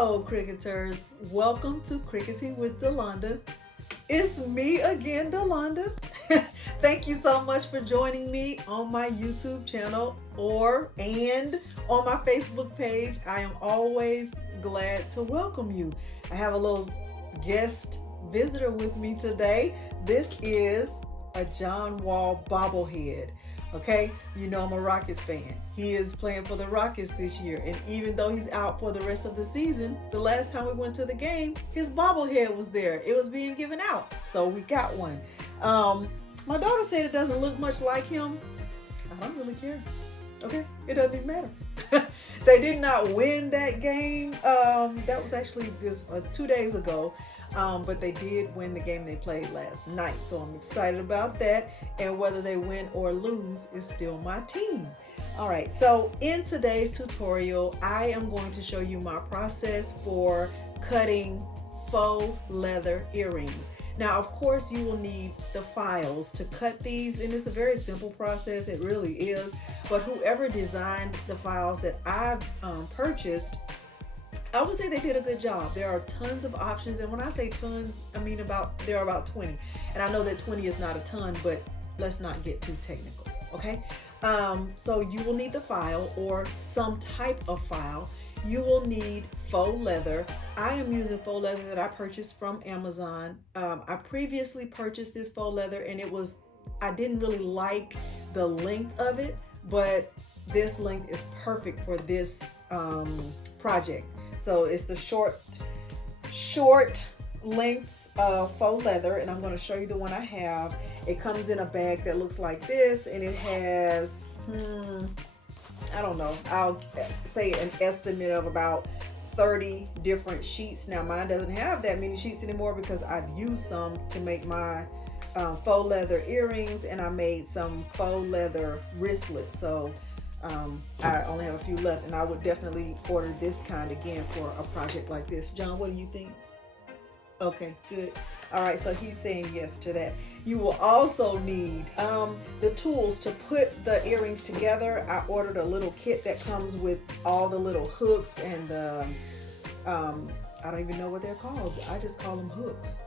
Hello, Cricuters. Welcome to Cricketing with Delonda. It's me again, Delonda. Thank you so much for joining me on my YouTube channel and on my Facebook page. I am always glad to welcome you. I have a little guest visitor with me today. This is a John Wall bobblehead. Okay, you know I'm a Rockets fan. He is playing for the Rockets this year, and even though he's out for the rest of the season, the last time we went to the game, his bobblehead was there. It was being given out, so we got one. My daughter said it doesn't look much like him. I don't really care. Okay, it doesn't even matter. They did not win that game. That was actually 2 days ago. But they did win the game they played last night. So I'm excited about that. And whether they win or lose is still my team. All right, so in today's tutorial, I am going to show you my process for cutting faux leather earrings. Now, of course, you will need the files to cut these, and it's a very simple process. It really is. But whoever designed the files that I've purchased, I would say they did a good job. There are tons of options, and when I say tons, I mean there are about 20. And I know that 20 is not a ton, but let's not get too technical, okay? So you will need the file or some type of file. You will need faux leather. I am using faux leather that I purchased from Amazon. I previously purchased this faux leather, and I didn't really like the length of it, but this length is perfect for this project. So it's the short length of faux leather, and I'm going to show you the one I have. It comes in a bag that looks like this, and it has, I don't know, I'll say an estimate of about 30 different sheets. Now mine doesn't have that many sheets anymore because I've used some to make my faux leather earrings, and I made some faux leather wristlets. So I only have a few left, and I would definitely order this kind again for a project like this. John, what do you think? Okay, good. All right, so he's saying yes to that. You will also need the tools to put the earrings together. I ordered a little kit that comes with all the little hooks and the, I don't even know what they're called. I just call them hooks.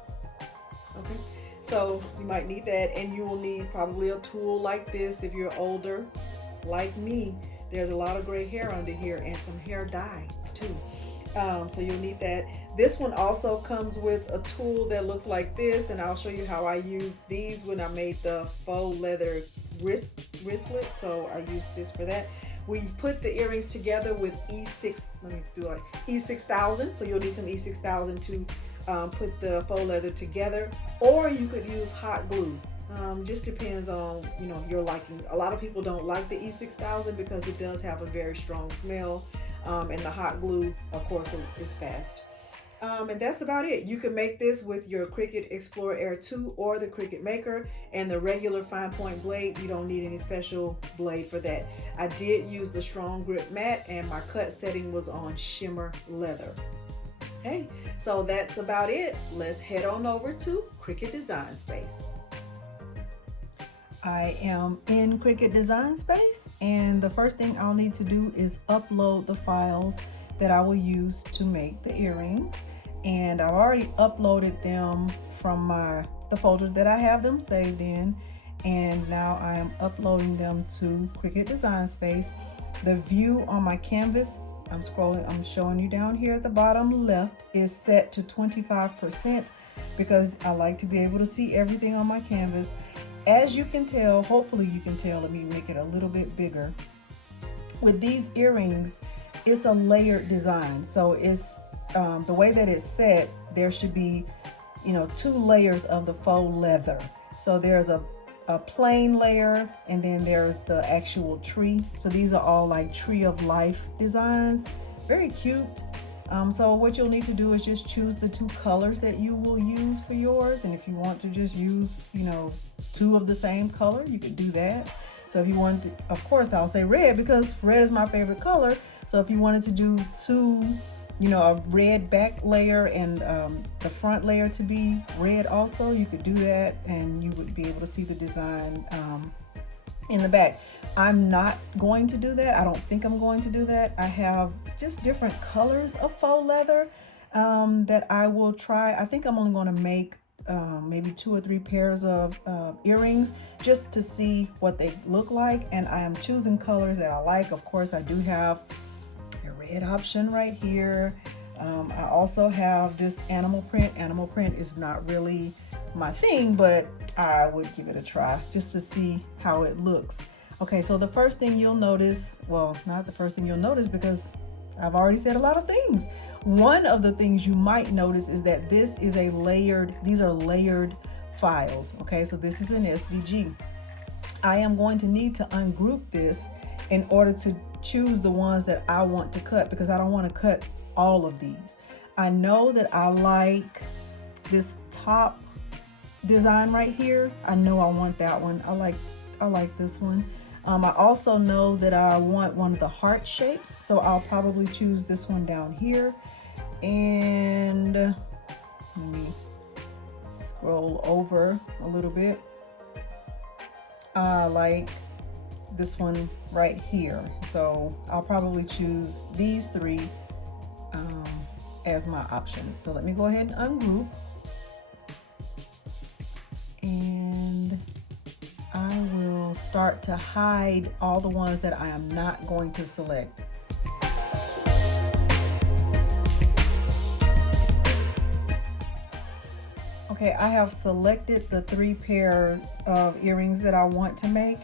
Okay, so you might need that, and you will need probably a tool like this if you're older. Like me, there's a lot of gray hair under here and some hair dye too. So you'll need that. This one also comes with a tool that looks like this, and I'll show you how I used these when I made the faux leather wristlet. So I used this for that. We put the earrings together with E6000. So you'll need some E6000 to put the faux leather together, or you could use hot glue. Just depends on, your liking. A lot of people don't like the E6000 because it does have a very strong smell, and the hot glue, of course, is fast. And that's about it. You can make this with your Cricut Explore Air 2 or the Cricut Maker, and the regular fine point blade. You don't need any special blade for that. I did use the strong grip mat, and my cut setting was on shimmer leather. Okay, so that's about it. Let's head on over to Cricut Design Space. I am in Cricut Design Space, and the first thing I'll need to do is upload the files that I will use to make the earrings. And I've already uploaded them from the folder that I have them saved in, and now I am uploading them to Cricut Design Space. The view on my canvas, I'm showing you down here at the bottom left, is set to 25% because I like to be able to see everything on my canvas. As you can tell, hopefully you can tell, let me make it a little bit bigger. With these earrings, it's a layered design. So it's the way that it's set, there should be, 2 layers of the faux leather. So there's a plain layer, and then there's the actual tree. So these are all like tree of life designs. Very cute. So what you'll need to do is just choose the 2 colors that you will use for yours. And if you want to just use, 2 of the same color, you could do that. So if you want to, of course, I'll say red because red is my favorite color. So if you wanted to do 2, a red back layer and the front layer to be red also, you could do that, and you would be able to see the design in the back. I'm not going to do that. I don't think I'm going to do that. I have just different colors of faux leather that I will try. I think I'm only going to make maybe 2 or 3 pairs of earrings just to see what they look like, and I am choosing colors that I like. Of course, I do have a red option right here. I also have this animal print. Animal print is not really my thing, but I would give it a try just to see how it looks. Okay, so the first thing you'll notice, well, not the first thing you'll notice because I've already said a lot of things. One of the things you might notice is that this is a layered, these are layered files. Okay, so this is an SVG. I am going to need to ungroup this in order to choose the ones that I want to cut, because I don't want to cut all of these. I know that I like this top design right here. I know I want that one. I like this one. I also know that I want one of the heart shapes, so I'll probably choose this one down here. And let me scroll over a little bit. I like this one right here, so I'll probably choose these 3 as my options. So let me go ahead and ungroup, and I will start to hide all the ones that I am not going to select. Okay, I have selected the 3 pair of earrings that I want to make,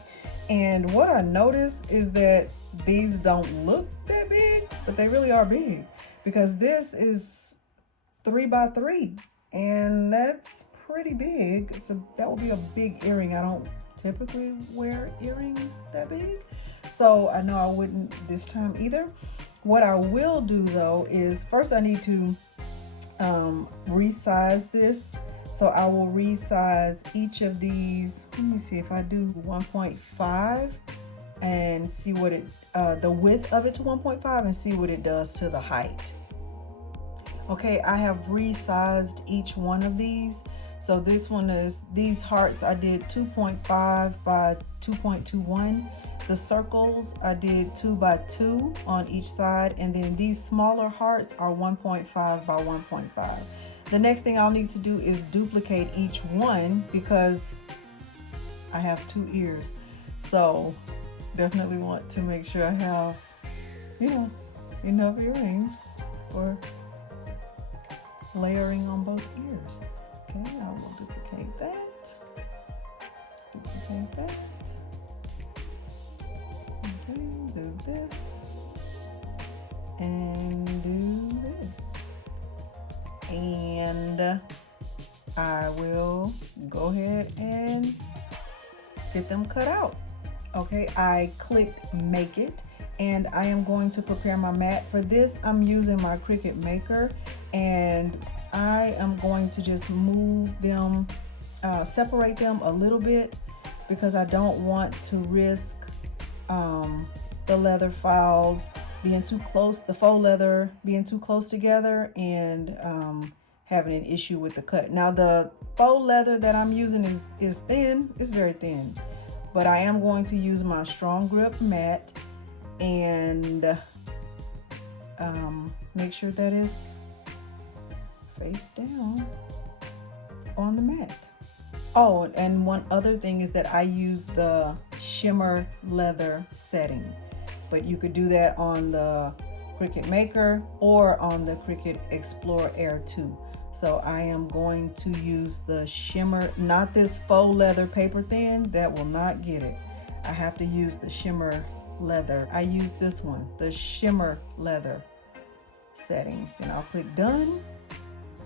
and what I noticed is that these don't look that big, but they really are big, because this is 3 by 3, and that's pretty big. So that would be a big earring. I don't typically wear earrings that big, so I know I wouldn't this time either. What I will do though is first I need to resize this. So I will resize each of these. Let me see if I do 1.5 and see what it, the width of it to 1.5 and see what it does to the height. Okay, I have resized each one of these. So this one is, these hearts I did 2.5 by 2.21. The circles I did 2 by 2 on each side, and then these smaller hearts are 1.5 by 1.5. The next thing I'll need to do is duplicate each one because I have 2 ears. So definitely want to make sure I have, you know, enough earrings for layering on both ears. Okay, I will duplicate that. Duplicate that. Okay, do this. And do this. And I will go ahead and get them cut out. Okay, I clicked make it, and I am going to prepare my mat. For this, I'm using my Cricut Maker, and I am going to just move them, separate them a little bit, because I don't want to risk the leather files being too close, the faux leather being too close together, and having an issue with the cut. Now the faux leather that I'm using is thin, it's very thin, but I am going to use my strong grip mat and make sure that it's face down on the mat. Oh, and one other thing is that I use the shimmer leather setting, but you could do that on the Cricut Maker or on the Cricut Explore Air too. So I am going to use the shimmer, not this faux leather paper thin, that will not get it. I have to use the shimmer leather. I use this one, the shimmer leather setting. Then I'll click done.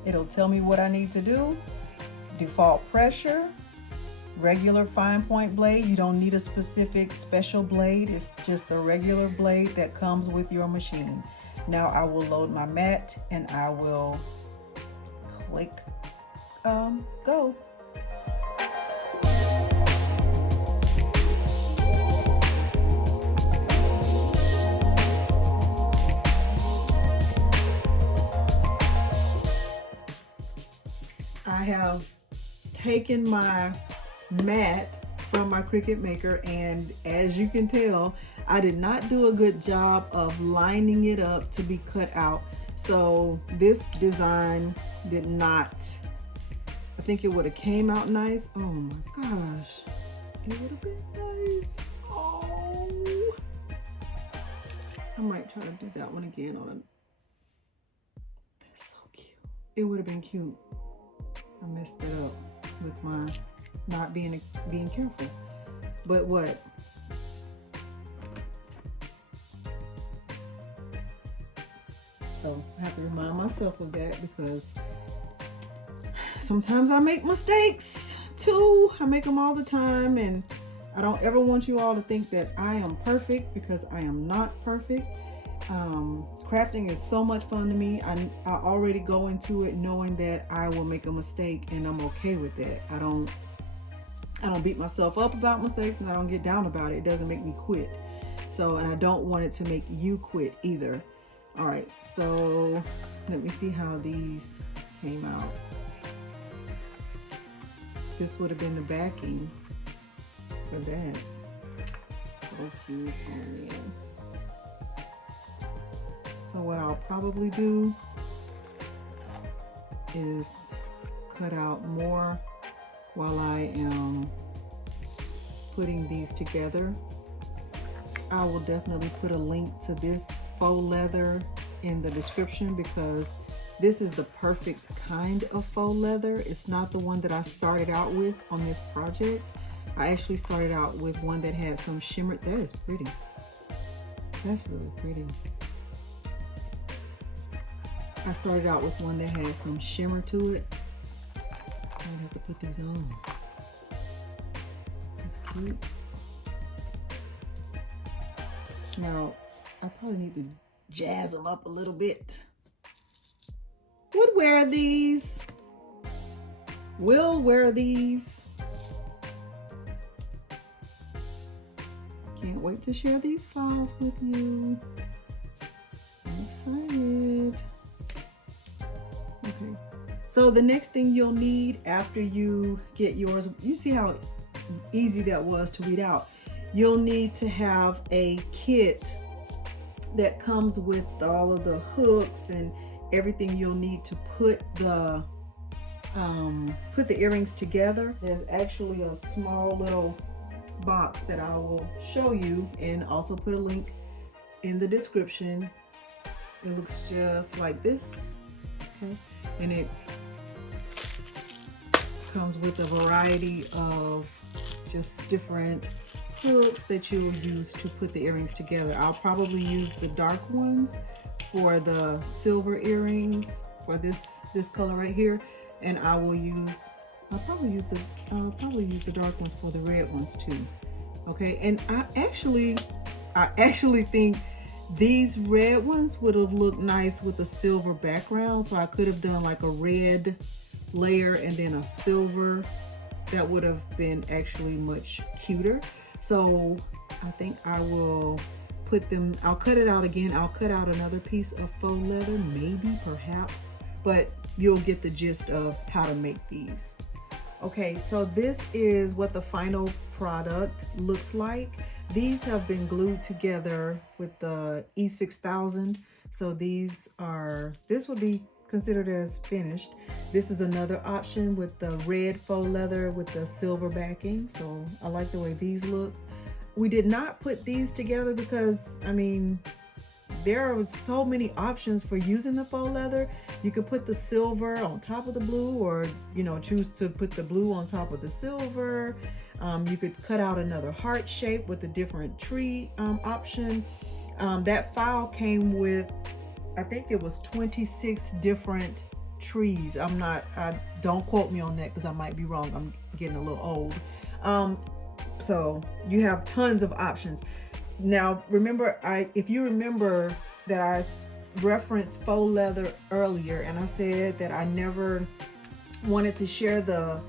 It'll tell me what I need to do. Default pressure, regular fine point blade. You don't need a specific special blade. It's just the regular blade that comes with your machine. Now I will load my mat and I will click go. I have taken my mat from my Cricut maker, and as you can tell, I did not do a good job of lining it up to be cut out. So this design did not, I think it would have came out nice. Oh my gosh, it would have been nice. Oh, I might try to do that one again on a, that's so cute. It would have been cute. I messed it up with my not being careful. But what? So I have to remind myself of that, because sometimes I make mistakes too. I make them all the time, and I don't ever want you all to think that I am perfect, because I am not perfect. Crafting is so much fun to me. I already go into it knowing that I will make a mistake, and I'm okay with that. I don't beat myself up about mistakes, and I don't get down about it. It doesn't make me quit. So, and I don't want it to make you quit either. All right, so let me see how these came out. This would have been the backing for that. So cute. Oh man. So what I'll probably do is cut out more while I am putting these together. I will definitely put a link to this faux leather in the description, because this is the perfect kind of faux leather. It's not the one that I started out with on this project. I actually started out with one that had some shimmer. That is pretty. That's really pretty. I started out with one that had some shimmer to it. I have to put these on. That's cute. Now, I probably need to jazz them up a little bit. Would wear these. Will wear these. Can't wait to share these files with you. I'm excited. Okay, so the next thing you'll need after you get yours, you see how easy that was to weed out. You'll need to have a kit that comes with all of the hooks and everything you'll need to put the earrings together. There's actually a small little box that I will show you, and also put a link in the description. It looks just like this. Okay. And it comes with a variety of just different hooks that you'll use to put the earrings together. I'll probably use the dark ones for the silver earrings, for this color right here, and I'll probably use the dark ones for the red ones too. Okay, and I actually think these red ones would have looked nice with a silver background, so I could have done like a red layer and then a silver. That would have been actually much cuter. So I think I will put them, I'll cut it out again. I'll cut out another piece of faux leather, maybe, perhaps, but you'll get the gist of how to make these. Okay, so this is what the final product looks like. These have been glued together with the E6000. So this would be considered as finished. This is another option with the red faux leather with the silver backing. So I like the way these look. We did not put these together because, I mean, there are so many options for using the faux leather. You could put the silver on top of the blue, or, you know, choose to put the blue on top of the silver. You could cut out another heart shape with a different tree option. That file came with, I think it was 26 different trees. Don't quote me on that because I might be wrong. I'm getting a little old. So you have tons of options. Now, remember, if you remember that I referenced faux leather earlier, and I said that I never wanted to share the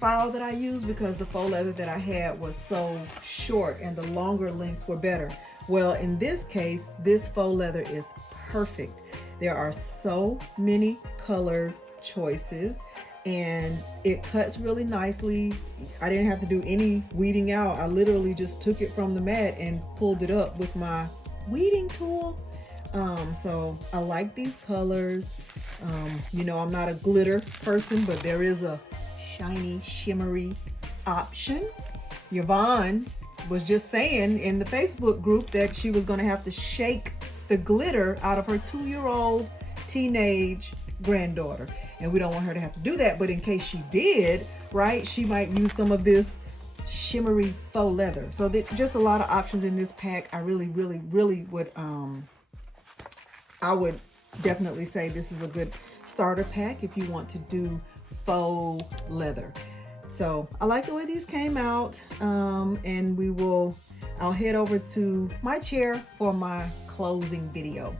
file that I used because the faux leather that I had was so short and the longer lengths were better. Well, in this case, this faux leather is perfect. There are so many color choices, and it cuts really nicely. I didn't have to do any weeding out. I literally just took it from the mat and pulled it up with my weeding tool. So I like these colors. You know, I'm not a glitter person, but there is a shiny, shimmery option. Yvonne was just saying in the Facebook group that she was going to have to shake the glitter out of her 2-year-old teenage granddaughter, and we don't want her to have to do that, but in case she did, right, she might use some of this shimmery faux leather. So there's just a lot of options in this pack. I really would I would definitely say this is a good starter pack if you want to do faux leather. So I like the way these came out, and I'll head over to my chair for my closing video.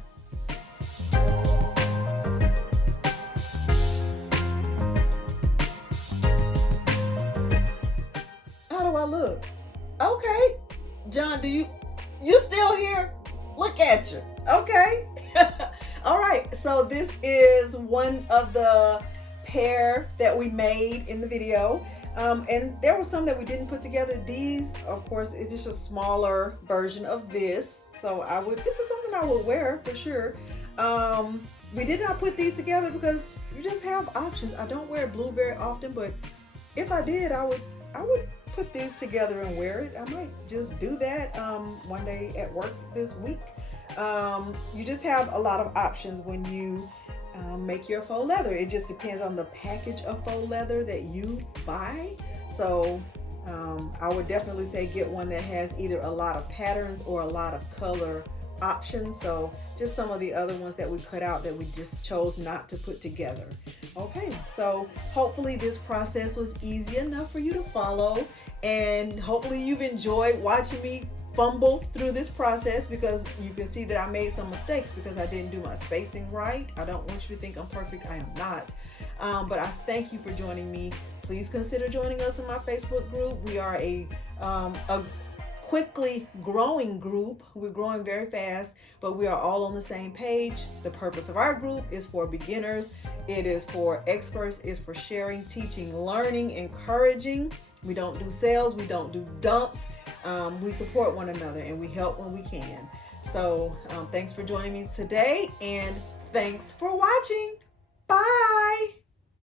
How do I look? Okay, John, you still here? Look at you. Okay. All right, so this is one of the pair that we made in the video, and there were some that we didn't put together. These, of course, is just a smaller version of this, so this is something I would wear for sure. We did not put these together because you just have options. I don't wear blue very often, but if I did, I would put these together and wear it. I might just do that one day at work this week. You just have a lot of options when you make your faux leather. It just depends on the package of faux leather that you buy. So I would definitely say get one that has either a lot of patterns or a lot of color options. So just some of the other ones that we cut out that we just chose not to put together. Okay, so hopefully this process was easy enough for you to follow, and hopefully you've enjoyed watching me fumble through this process, because you can see that I made some mistakes because I didn't do my spacing right. I don't want you to think I'm perfect. I am not. But I thank you for joining me. Please consider joining us in my Facebook group. We are a quickly growing group. We're growing very fast, but we are all on the same page. The purpose of our group is for beginners. It is for experts. It's for sharing, teaching, learning, encouraging. We don't do sales. We don't do dumps. We support one another and we help when we can. So thanks for joining me today, and thanks for watching. Bye.